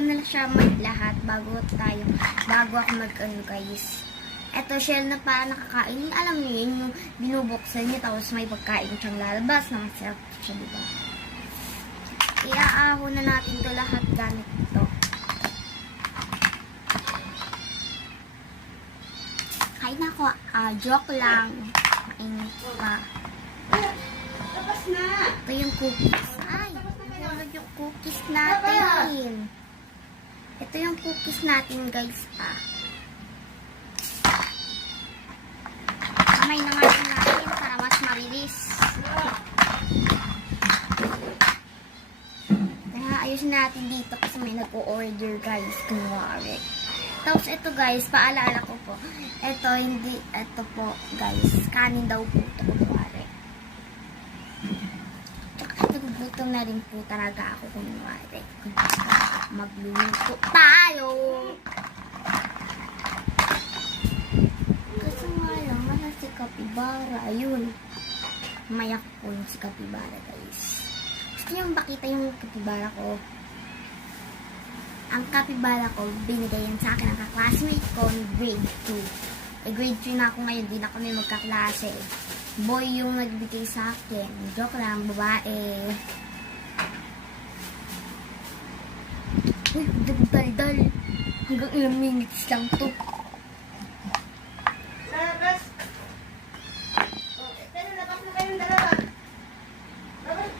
ko na siya lahat bago ako mag-ano guys. Eto shell na para nakakain. Alam niyo yun, yung binubuksan niyo tapos may pagkain siyang lalabas na masarap siya, diba? Iaahon na natin to lahat gamit ito. Kain ako, joke lang. Mainit pa. Tapos na. Ito yung cookies. Ay, nahulog yung cookies natin. Ito yung cookies natin guys pa. Kamay na nga natin para mas mabilis. Kaya ayusin natin dito kasi may nag-o-order guys. Kunwari. Tapos ito guys, paalala ko po. Ito po guys. Kanin daw po ito kunwari. Nagugutom na rin po talaga ako kunwari. Magluluto tayo! Kasi nga lang, wala si Capybara. Ayun. Mayak po yung si Capybara guys. Gusto nyo makita yung Capybara ko? Ang Capybara ko, binigay yan sa akin ng kaklasmate ko ng grade 2. Grade 3 na ako ngayon, di na kami magkaklase. Boy yung nagbigay sa akin. Joke lang, babae. Uy, dal-dal. Hanggang ilang minutes lang to. Labas. Pero labas na kayong dalawa. Labas.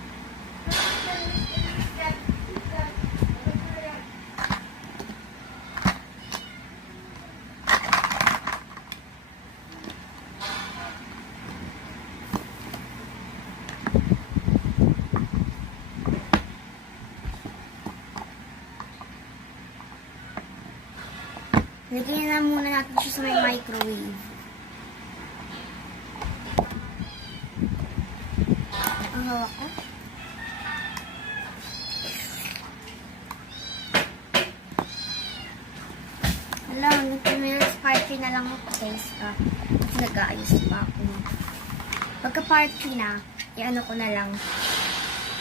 Lagyan na muna natin siya sa may microwave. Ang hawak ko. Alam, nag-meals party na lang ako guys. Kasi nag-aayos pa ako. Pagka party na, i-ano ko na lang.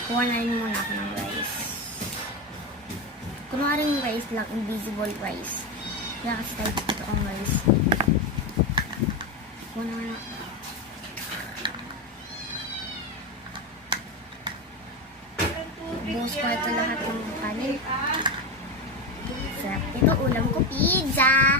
Kuha na rin muna ako ng rice. Kunwaring rice lang, invisible rice. Kaya kasi tayo dito ang rice. Kuha na nga. Buhos ko ito lahat ng kanin. Sarap. Ito ulam ko, pizza!